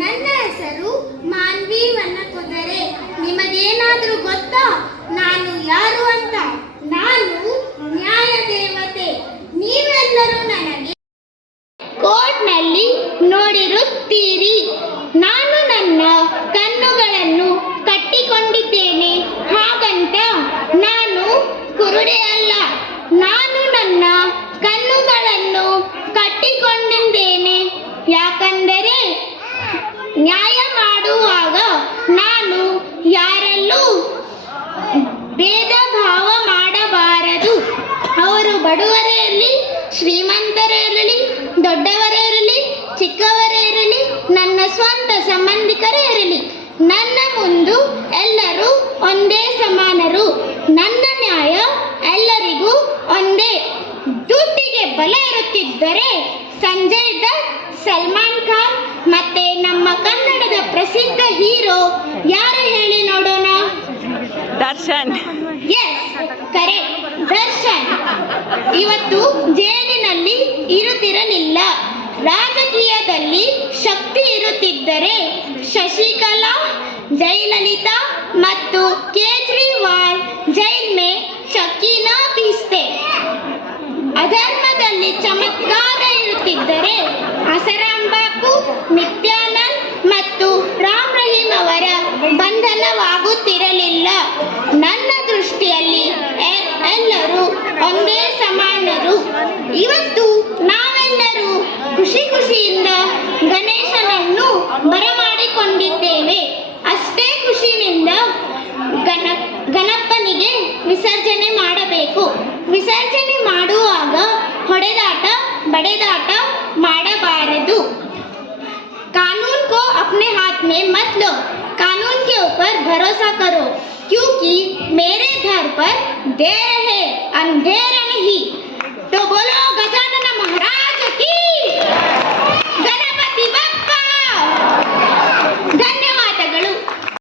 ನನ್ನ ಹೆಸರು ಮಾನ್ವಿ ವನ್ನಕುದರೆ. ನಿಮಗೇನಾದರೂ ಗೊತ್ತಾ ನಾನು ಯಾರು ಅಂತ? ನಾನು ನ್ಯಾಯ ದೇವತೆ. ನೀವೆಲ್ಲರೂ ನನಗೆ ಕೋರ್ಟ್ನಲ್ಲಿ ನೋಡಿರುತ್ತೀರಿ. ನಾನು ನನ್ನ ಕಣ್ಣುಗಳನ್ನು ಕಟ್ಟಿಕೊಂಡಿದ್ದೇನೆ. ಹಾಗಂತ ನಾನು ಕುರುಡೆ ಅಲ್ಲ. ನಾನು ನನ್ನ ಕಣ್ಣುಗಳನ್ನು ಕಟ್ಟಿಕೊಂಡಿದ್ದೇನೆ ಯಾಕಂದರೆ ನ್ಯಾಯ ಮಾಡುವಾಗ ನಾನು ಯಾರಲ್ಲೂ ಭೇದ ಭಾವ ಮಾಡಬಾರದು. ಅವರು ಬಡವರೇ ಇರಲಿ, ಶ್ರೀಮಂತರೇ ಇರಲಿ, ದೊಡ್ಡವರೇ ಇರಲಿ, ಚಿಕ್ಕವರೇ ಇರಲಿ, ನನ್ನ ಸ್ವಂತ ಸಂಬಂಧಿಕರೇ ಇರಲಿ, ನನ್ನ ಮುಂದೆ ಎಲ್ಲರೂ ಒಂದೇ ಸಮಾನರು. ನನ್ನ ನ್ಯಾಯ ಎಲ್ಲರಿಗೂ ಒಂದೇ. ದುಡ್ಡಿಗೆ ಬಲೆ ಇರುತ್ತಿದ್ದರೆ ಸಂಜಯ್ ದತ್, ಸಲ್ಮಾನ್ ಖಾನ್ ಮತ್ತೆ ನಮ್ಮ ಕನ್ನಡದ ಪ್ರಸಿದ್ಧ ಹೀರೋ ಯಾರು ಹೇಳಿ ನೋಡೋಣ? ದರ್ಶನ್. Yes, correct, Darshan. ಇವತ್ತು ಜೈಲಿನಲ್ಲಿ ಇರುತ್ತಿರಲಿಲ್ಲ. ರಾಜಕೀಯದಲ್ಲಿ ಶಕ್ತಿ ಇರುತ್ತಿದ್ದರೆ ಶಶಿಕಲಾ, ಜಯಲಲಿತಾ ಮತ್ತು ಕೇಜ್ರಿವಾಲ್ ಜೈಲ್ ಮೇ ಚಕ್ಕಿನ ಪೀಸ್ತೆ. ಅಧರ್ಮದಲ್ಲಿ ಚಮತ್ಕಾರ ಇರುತ್ತಿದ್ದರೆ ಅಸರಾಂ ಬಾಪು, ನಿತ್ಯಾನಂದ್ ಮತ್ತು ರಾಮ್ ರಹೀಂ ಅವರ ಬಂಧನವಾಗುತ್ತಿರಲಿಲ್ಲ. ನನ್ನ ದೃಷ್ಟಿಯಲ್ಲಿ ಎಲ್ಲರೂ ಒಂದೇ ಸಮಾನರು. ಇವತ್ತು ನಾವೆಲ್ಲರೂ ಖುಷಿಯಿಂದ ಗಣೇಶನನ್ನು ಬರಮಾಡಿಕೊಂಡಿದ್ದೇವೆ. ಅಷ್ಟೇ ಖುಷಿಯಿಂದ ಗಣಪನಿಗೆ ವಿಸರ್ಜನೆ ಮಾಡಬೇಕು. ವಿಸರ್ಜನೆ ಮಾಡುವಾಗ ಹೊಡೆದಾಟ ಬಡೆದಾಟ ಮಾಡಬಾರದು. कानून को अपने हाथ में मत लो, कानून के ऊपर भरोसा करो, क्योंकि मेरे घर पर देर है अंधेर